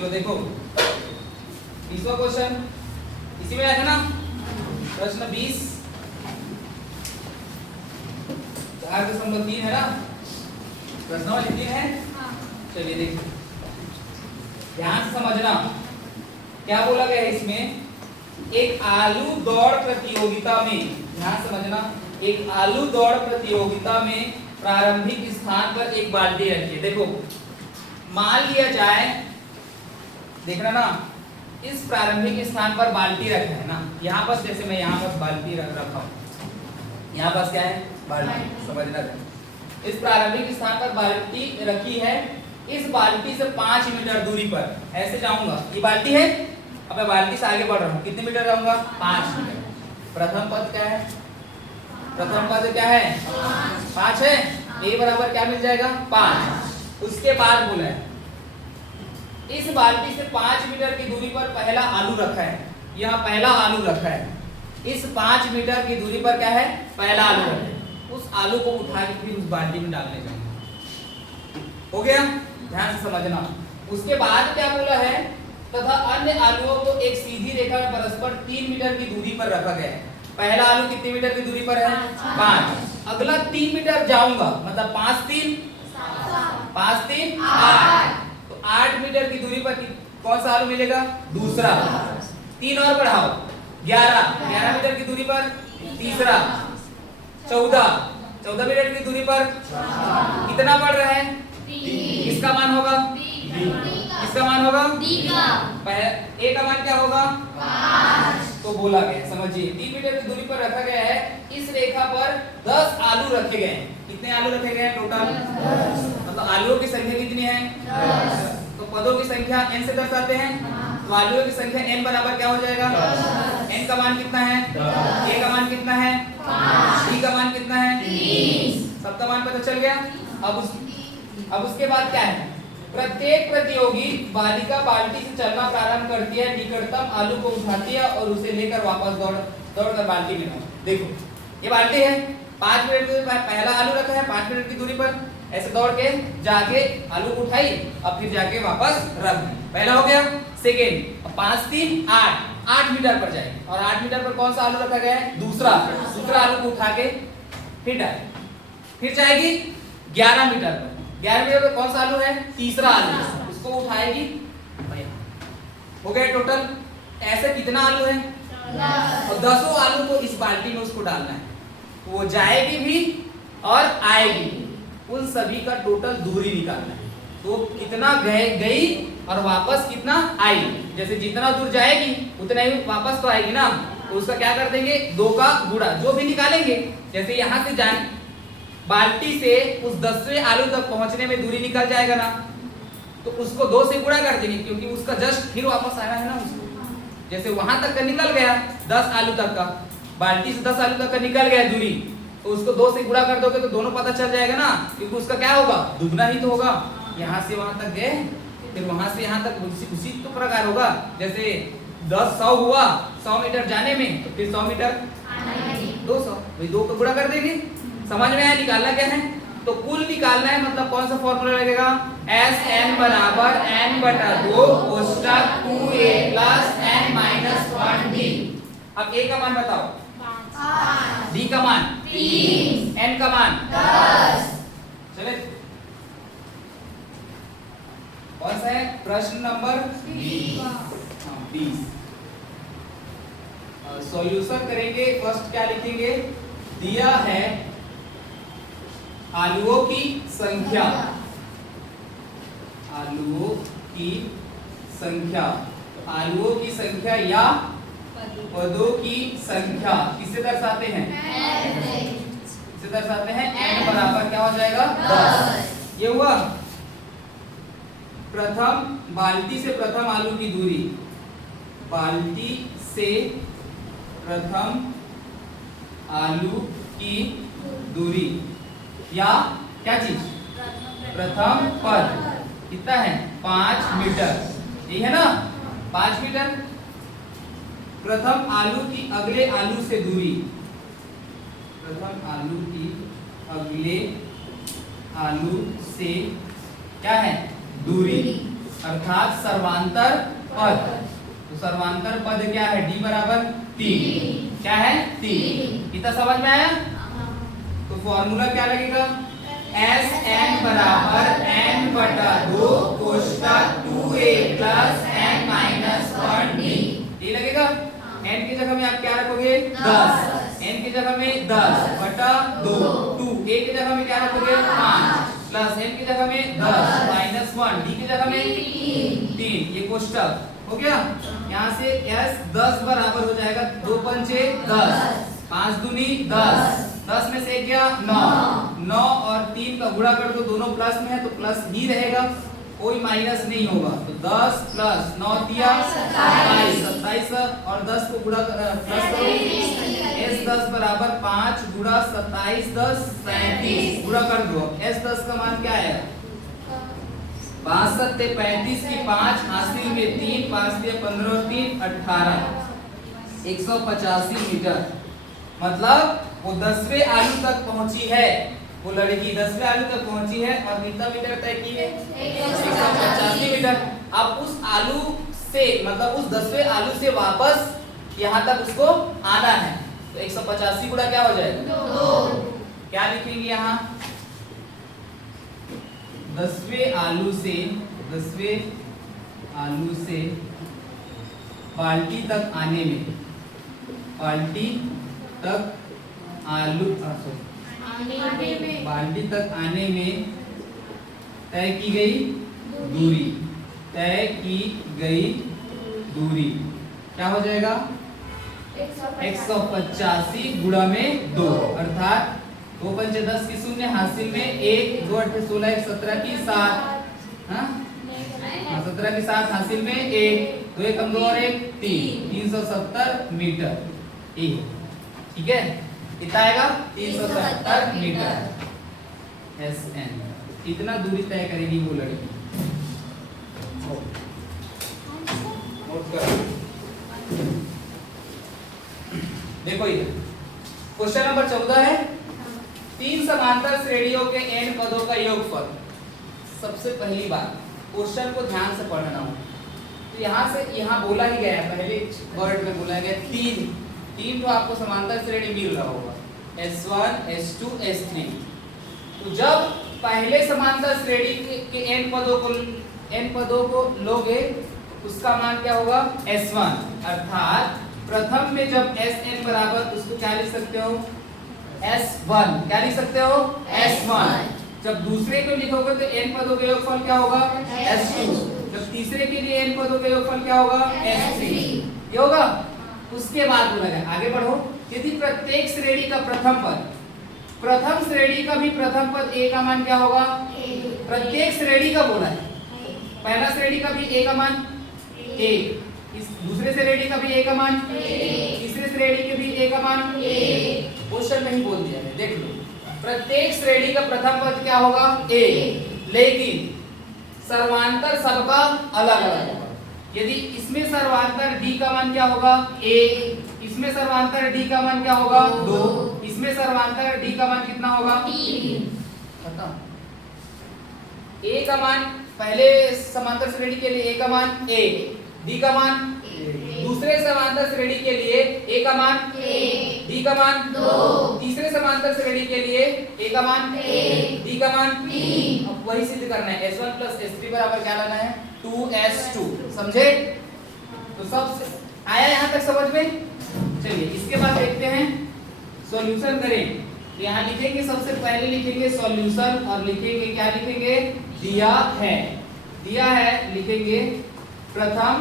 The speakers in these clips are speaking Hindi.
चलो देखो 20वां क्वेश्चन इसी में आया था ना, प्रश्न 20 4.3 है ना, प्रश्नावली 3 है। चलिए देखो ध्यान से समझना क्या बोला गया है इसमें। एक आलू दौड़ प्रतियोगिता में, ध्यान समझना, एक आलू दौड़ प्रतियोगिता में प्रारंभिक स्थान पर एक बाल्टी रखी है। देखो मान लिया जाए, देखना ना, इस प्रारंभिक स्थान पर बाल्टी रखा है ना, यहाँ पर जैसे मैं यहाँ पर बाल्टी रखा हूँ, यहाँ पर क्या है बाल्टी, समझना। इस प्रारंभिक स्थान पर बाल्टी रखी है, इस बाल्टी से 5 मीटर दूरी पर ऐसे जाऊंगा, ये बाल्टी है, अब मैं बाल्टी से आगे बढ़ रहा हूँ, कितने मीटर जाऊंगा 5 मीटर। प्रथम पद क्या है, प्रथम पद क्या है 5 है, ए बराबर क्या मिल जाएगा 5। उसके बाद बोला है इस बाल्टी से 5 मीटर की दूरी पर पहला आलू रखा है, यहाँ पहला आलू रखा है, इस 5 मीटर की दूरी पर क्या है पहला आलू रखा है, उस आलू को उठा के फिर उस बाल्टी में डालने जाऊंगा। हो गया, ध्यान से समझना। उसके बाद क्या बोला है, तथा अन्य आलुओं को एक सीधी रेखा में परस्पर 3 मीटर की दूरी पर रखा गया है। पहला आलू कितने मीटर की दूरी पर है 5, अगला 3 मीटर जाऊंगा, मतलब 5 3 8, तो 8 मीटर की दूरी पर कौन सा आलू मिलेगा दूसरा, 3 और बढ़ाओ 11 मीटर की दूरी पर तीसरा, 14 मीटर की दूरी पर कितना बढ़ रहा है, इसका मान होगा इसका मान होगा ए का मान क्या होगा 5। तो बोला गया, समझिए 3 मीटर की दूरी पर रखा गया है, इस रेखा पर 10 आलू रखे गए हैं। कितने आलू रखे गए हैं टोटल 10, मतलब आलूओं की संख्या कितनी है 10। तो पदों की संख्या n से दर्शाते हैं, तो आलूओं की संख्या n बराबर क्या हो जाएगा 10। n का मान कितना है 10, a का मान कितना है 5, d का मान कितना है 30, सबका मान पता चल गया। अब उसके बाद क्या है, प्रत्येक प्रतियोगी बालिका बाल्टी से चलना प्रारंभ करती है, निकटतम आलू को उठाती है और उसे लेकर वापस दौड़कर बाल्टी में डालती है। देखो ये बाल्टी है, 5 मिनट की पहला आलू रखा है 5 मिनट की दूरी पर, ऐसे दौड़ के जाके आलू को उठाई और फिर जाके वापस रख दी, पहला हो गया। सेकेंड 5 3 8 मीटर पर जाए, और 8 मीटर पर कौन सा आलू रखा गया है दूसरा आलू को उठा के फिर डाले, फिर जाएगी 11 मीटर पर, 11 मीटर पर कौन सा आलू है तीसरा आलू, उसको उठाएगी, हो गया टोटल। ऐसे कितना आलू है 10, और 10 आलू को इस बाल्टी में उसको डालना है, वो जाएगी भी और आएगी, उन सभी का टोटल दूरी निकालना है। तो कितना गई और वापस कितना आई, जैसे जितना दूर जाएगी उतना ही वापस तो आएगी ना, तो उसका क्या कर देंगे 2 का गुणा, जो भी निकालेंगे, जैसे यहाँ से जाए बाल्टी से उस 10वें आलू तक पहुंचने में दूरी निकल जाएगा ना, तो उसको 2 से गुणा कर देंगे, क्योंकि उसका जस्ट फिर वापस आना है ना उसको। जैसे वहां तक का निकल गया 10 आलू तक का, बाल्टी से 10 आलू तक का निकल गया दूरी, तो उसको 2 से गुणा कर दोगे तो दोनों पता चल जाएगा ना, क्योंकि उसका क्या होगा दुगना ही तो होगा। यहाँ से वहां तक गए, फिर वहां से यहाँ तक उसी तो प्रकार होगा, जैसे 10 100 हुआ 100 मीटर जाने में, तो फिर 100 मीटर 200, भाई 2 को गुणा कर देंगे। समझ में आया निकालना क्या है, तो कुल निकालना है, मतलब कौन सा फॉर्मूला लगेगा Sn बराबर n/2 कोष्टक 2a plus n minus 1d। अब a का मान बताओ 5, d का मान 3, n का मान 10। चले कौन सा है प्रश्न नंबर 20। सॉल्यूशन करेंगे। फर्स्ट क्या लिखेंगे, दिया है आलुओं की संख्या, आलुओं की संख्या, तो आलुओं की संख्या या पदों की संख्या किससे दर्शाते हैं किससे दर्शाते हैं n बराबर क्या हो जाएगा 10। ये हुआ प्रथम बाल्टी से प्रथम आलू की दूरी, बाल्टी से प्रथम आलू की दूरी या क्या चीज प्रथम पद कितना है 5 मीटर, यही है ना 5 मीटर। प्रथम आलू की अगले आलू से दूरी, प्रथम आलू की अगले आलू से क्या है दूरी, अर्थात सर्वांतर पद। तो सर्वांतर पद क्या है? d बराबर 3। क्या है? 3। इतना समझ में आया? तो फॉर्मूला क्या लगेगा? Sn बराबर n बटा 2 कोष्टक 2a plus n minus 1d। ये लगेगा। n की जगह में आप क्या रखोगे? 10। n की जगह में 10 बटा 2। 2a की जगह में क्या रखोगे? 5 प्लस n की जगह में 10 माइनस 1 d की जगह में 3। ये कोष्टक हो गया। यहाँ से s 10 बराबर हो जाएगा 2 पंचे 10, 5 दूनी 10, 10 में से एक गया 9, 9 और 3 का गुणा कर दो, दोनों प्लस में है तो प्लस ही रहेगा, कोई माइनस नहीं होगा। तो 10 प्लस 9 दिया 27, 27 और 10 को गुणा प्लस करो। s 10 बराबर 5 गुणा 27 10 37 गुणा कर दो। s 10 का मान क्या है? 5 सत्ते 35 की 5 हासिल में 3, 5 दिया 15 और 3 18, 185 मीटर। मतलब वो 10वें आलू तक पहुंची है, वो लड़की 10वें आलू तक पहुंची है और कितना मीटर तय की है? 185 मीटर। अब उस आलू से मतलब उस 10वें आलू से वापस यहाँ तक उसको आना है, तो 185 गुणा क्या हो जाएगा? 2। क्या लिखेंगे यहाँ? 10वें आलू से बाल्टी तक आने में, बाल्टी तक आने में तय की गई दूरी क्या हो जाएगा? 185 गुणा में 2 अर्थात 2 पंचे 10 की 0, हासिल में 1, 2 8 16 1 17 की 7, हाँ 17 की 7 हासिल में 1, 2 1 2 और 1 3, 370 मीटर। ठीक है, कितना आएगा? 370 मीटर। Sn इतना दूरी तय करेगी वो लड़की। नोट करो। देखो इधर क्वेश्चन नंबर 14 है, 3 समांतर श्रेणियों के n पदों का योगफल। सबसे पहली बात क्वेश्चन को ध्यान से पढ़ना हो, तो यहाँ से यहाँ बोला ही गया है, पहले वर्ड में बोला गया 3 तो आपको समांतर श्रेणी मिल रहा होगा, S1 S2 S3। तो जब पहले समांतर श्रेणी के n पदों को लोगे उसका मान क्या होगा? S1। अर्थात प्रथम में जब Sn बराबर, उसको क्या लिख सकते हो? S1। क्या लिख सकते हो? S1। जब दूसरे को लिखोगे तो n पदों का योगफल क्या होगा? S2। जब तीसरे के लिए n पदों का योगफल क्या होगा? S3। ये होगा। उसके बाद बोला गया, आगे बढ़ो, यदि प्रत्येक श्रेणी का प्रथम श्रेणी का भी प्रथम पद a का मान क्या होगा? प्रत्येक श्रेणी का बोला है, पहला श्रेणी का भी a का मान a, इस दूसरे श्रेणी का भी a का मान a, तीसरे श्रेणी के भी a का मान a। क्वेश्चन में ही बोल दिया है, देख लो, प्रत्येक श्रेणी का प्रथम पद क्या होगा? a, लेकिन सर्वांतर सबका अलग अलग होगा। यदि इसमें सर्वांतर d का मान क्या होगा? 1, इसमें सर्वांतर d का मान क्या होगा? 2, इसमें सर्वांतर d का मान कितना होगा? 3। बताओ, a का मान पहले समांतर श्रेणी के लिए a का मान 1, d का मान, दूसरे समांतर श्रेणी के लिए a का मान 1, d का मान 2, तीसरे समांतर श्रेणी के लिए a का मान 1, d का मान 3। अब वही सिद्ध करना है, S1 प्लस S3 बराबर क्या लाना है? 2S2। समझे? तो सब आया यहाँ तक समझ में? चलिए इसके बाद देखते हैं, सॉल्यूशन करें। यहाँ लिखेंगे, सबसे पहले लिखेंगे सॉल्यूशन और लिखेंगे, क्या लिखेंगे? दिया है लिखेंगे प्रथम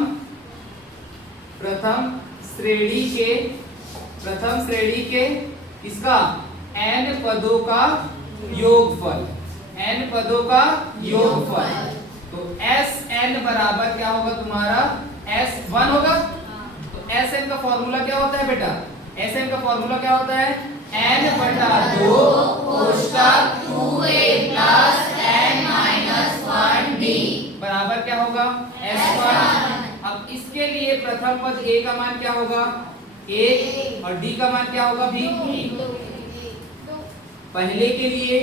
श्रेणी के इसका n पदों का योगफल, तो Sn बराबर क्या होगा तुम्हारा? S1 होगा। तो Sn का फॉर्मूला क्या होता है बेटा? Sn का फॉर्मूला क्या होता है? n बटा 2 कोष्टक 2a plus n minus 1d बराबर क्या होगा? S1। अब इसके लिए प्रथम पद a का मान क्या होगा? 1 और d का मान क्या होगा? भी पहले के लिए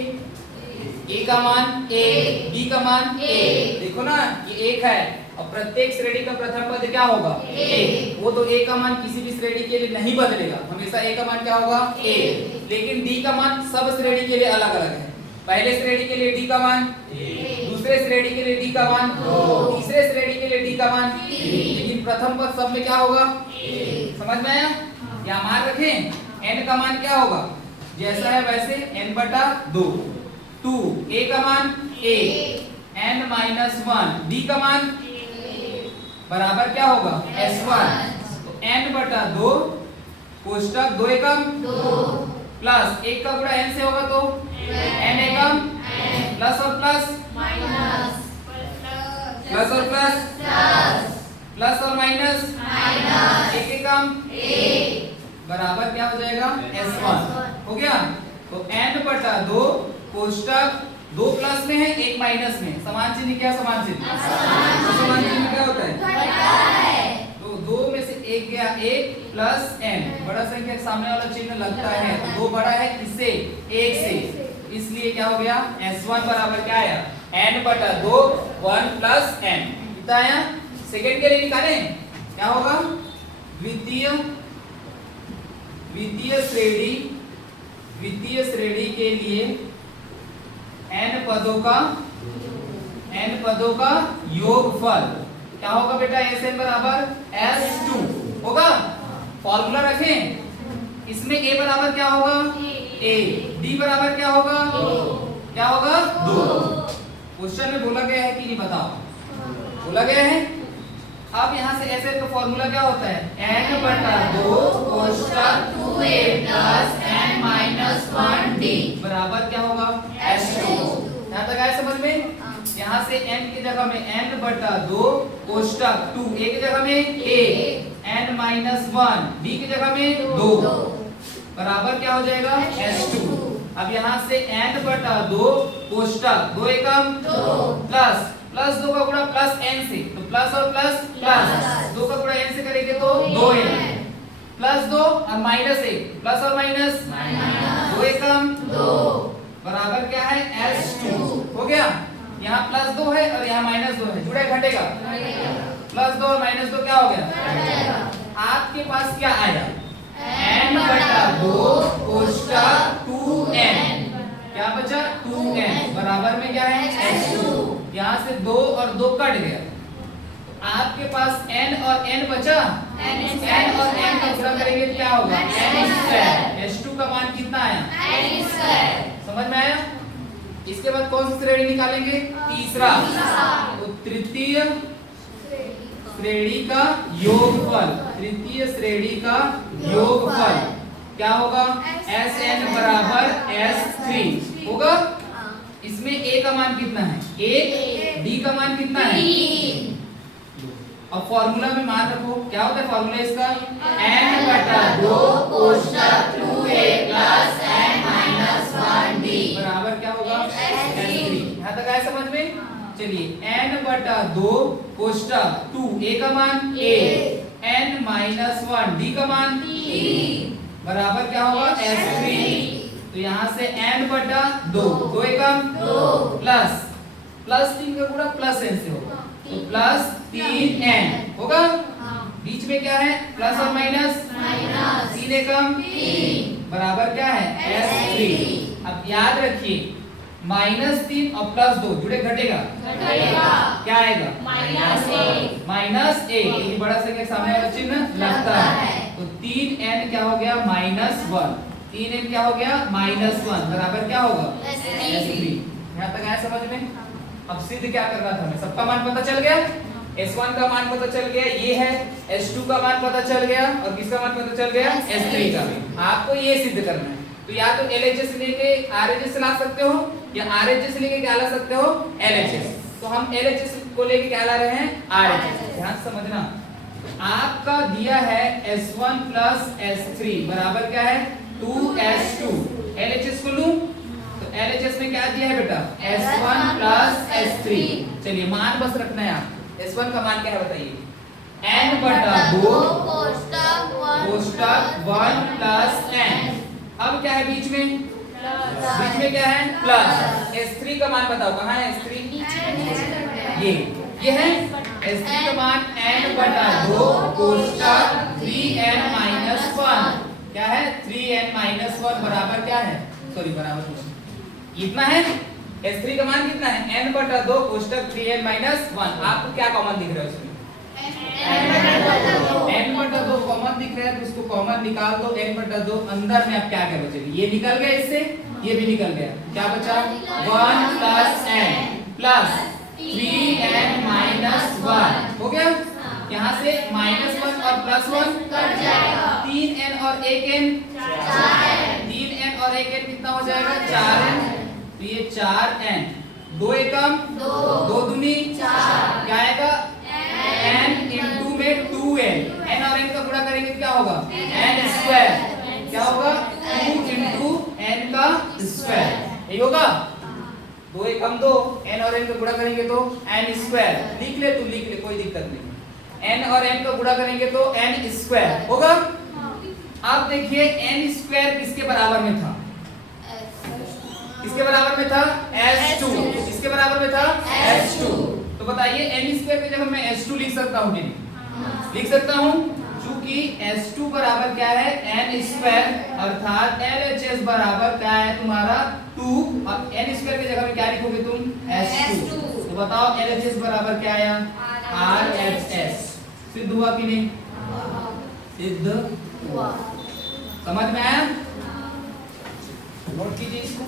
ए का मान एक, बी का मान एक। देखो ना ये एक है और प्रत्येक श्रेणी का प्रथम पद क्या होगा एक। वो तो ए का मान किसी भी श्रेणी के लिए नहीं बदलेगा, हमेशा ए का मान क्या होगा एक। लेकिन डी का मान सब श्रेणी के लिए अलग अलग है। पहले श्रेणी के लिए डी का मान दूसरे श्रेणी के लिए डी का मान तीसरे श्रेणी के लिए डी का मान लेकिन प्रथम पद सब में क्या होगा समझ में आया? या मान रखें एन का मान क्या होगा जैसा है वैसे n बटा 2 2 a का मान a n माइनस 1 d का मान बराबर क्या होगा s1 तो n बटा 2 कोष्टक 2 एकम 2 प्लस 1 का गुणा n से होगा तो n एकम प्लस और प्लस माइनस प्लस और प्लस प्लस और माइनस माइनस 1 एकम 1 बराबर क्या हो जाएगा s1 हो गया। तो n बटा 2 कोष्टक 2 प्लस में है 1 माइनस में समान चिन्ह क्या समान चिन्ह समान चिन्ह क्या होता है तो 2 में से 1 गया 1 प्लस n बड़ा संख्या के सामने वाला चिन्ह लगता है तो 2 बड़ा है किससे 1 से इसलिए क्या हो गया s1 बराबर क्या आया n बटा 2 1 प्लस n कितना आया। सेकंड के लिए निकालें क्या होगा द्वितीय श्रेणी के लिए n पदों का योगफल क्या होगा बेटा Sn बराबर S2 होगा। फॉर्मूला रखें इसमें a बराबर क्या होगा a d बराबर क्या होगा क्या होगा 2। क्वेश्चन में बोला गया है कि नहीं बताओ बोला गया है। अब यहाँ से ऐसे का फॉर्मूला क्या होता है n बटा 2 कोष्टक 2a plus n minus 1d बराबर क्या होगा s2। यहाँ तक आया समझ में। यहाँ से n की जगह में n बटा 2 कोष्टक 2 a की जगह में a n माइनस 1 d की जगह में 2 बराबर क्या हो जाएगा s2। अब यहाँ से n बटा 2 कोष्टक 2 एकम 2 प्लस प्लस 2 का गुणा प्लस n से तो प्लस और प्लस प्लस 2 का गुणा n से करेंगे तो 2n प्लस 2 और माइनस 1 प्लस और माइनस 2 एकम 2 बराबर क्या है s2 हो गया। यहाँ प्लस 2 है और यहाँ माइनस 2 है जुड़ा घटेगा प्लस 2 और माइनस 2 क्या हो गया आपके पास क्या आया n बटा 2 कोष्टक 2n क्या बचा 2n बराबर में क्या है s2। यहाँ से 2 और 2 कट गया आपके पास n और n बचा n और n का गुणा करेंगे तो क्या होगा n स्क्वायर s2 का मान कितना आया n स्क्वायर समझ में आया। इसके बाद कौन सी श्रेणी निकालेंगे तीसरा तो तृतीय श्रेणी का योगफल क्या होगा Sn बराबर S3 होगा। इसमें a का मान कितना है 1 d का मान कितना है 3। अब फॉर्मूला में मान रखो क्या होता है फॉर्मूला इसका n बटा 2 कोष्टक 2a plus n minus 1d बराबर क्या होगा S3। यहाँ तक आया समझ में। चलिए n बटा 2 कोष्टक 2 a का मान a n माइनस 1 d का मान 3 बराबर क्या होगा S3। तो यहाँ से n बटा 2 एकम 2 प्लस प्लस 3 का गुणा प्लस n से होगा तो प्लस 3n होगा। बीच में क्या है प्लस और माइनस 3 एकम 3 बराबर क्या है S3। अब याद रखिए -3 और +2 जुड़े घटेगा क्या आएगा -1 क्योंकि बड़ा संख्या के सामने वाला चिन्ह लगता है तो 3n क्या हो गया -1 3n क्या हो गया -1 बराबर क्या होगा S3। यहाँ तक आया समझ में। अब सिद्ध क्या कर रहा था हमें सबका मान पता चल गया S1 का मान पता चल गया ये है S2 का मान पता चल गया और किसका मान पता चल गया S3 का भी। आपको ये सिद्ध करना है तो या तो LHS लेके RHS ला सकते हो या RHS लेके क्या ला सकते हो LHS। तो हम LHS को लेके क्या ला रहे हैं RHS। ध्यान समझना आपका दिया है S1 प्लस S3 बराबर क्या है 2S2। LHS को लूं तो LHS में क्या दिया है बेटा S1 प्लस S3। चलिए मान बस रखना है आप S1 का मान क्या है बताइए n बटा 2 कोष्टक 1 प्लस n। अब क्या है बीच में बीच में क्या है प्लस। S3 का मान बताओ कहाँ है S3? ये है S3 का मान n/2 कोष्टक 3n-1 क्या है 3n-1 बराबर क्या है सॉरी बराबर कुछ इतना है। S3 का मान कितना है n/2 कोष्टक 3n-1। आपको क्या कॉमन दिख रहा है उसमें n/2 कॉमन दिख रहा है तो उसको कॉमन निकाल दो। n/2 अंदर में अब क्या क्या बचेगा ये निकल गया इससे ये भी निकल गया क्या बचा 1 + n प्लस 3n-1 हो गया। यहाँ से -1 और +1 कट जाएगा 3n और 1n 3n और 1n कितना हो जाएगा 4n तो ये 4n 2 एकम 2 दूनी 4 क्या आएगा n इंटू में 2n n और n का गुणा करेंगे क्या होगा n² क्या होगा 2 इंटू n का स्क्वायर यही होगा 2 एकम 2 n और n का गुणा करेंगे तो n² लिख ले तू लिख ले कोई दिक्कत नहीं n और n का गुणा करेंगे तो n² होगा। अब देखिए n² किसके बराबर में था किसके बराबर में था s2 किसके बराबर में था s2 तो बताइए n² की जगह मैं s2 लिख सकता हूं कि नहीं लिख सकता हूं क्योंकि s2 बराबर क्या है n² अर्थात LHS बराबर क्या है तुम्हारा 2 और n² की जगह में क्या लिखोगे तुम s2 तो बताओ LHS बराबर क्या आया RHS सिद्ध हुआ कि नहीं सिद्ध हुआ समझ में आया नोट कीजिए इसको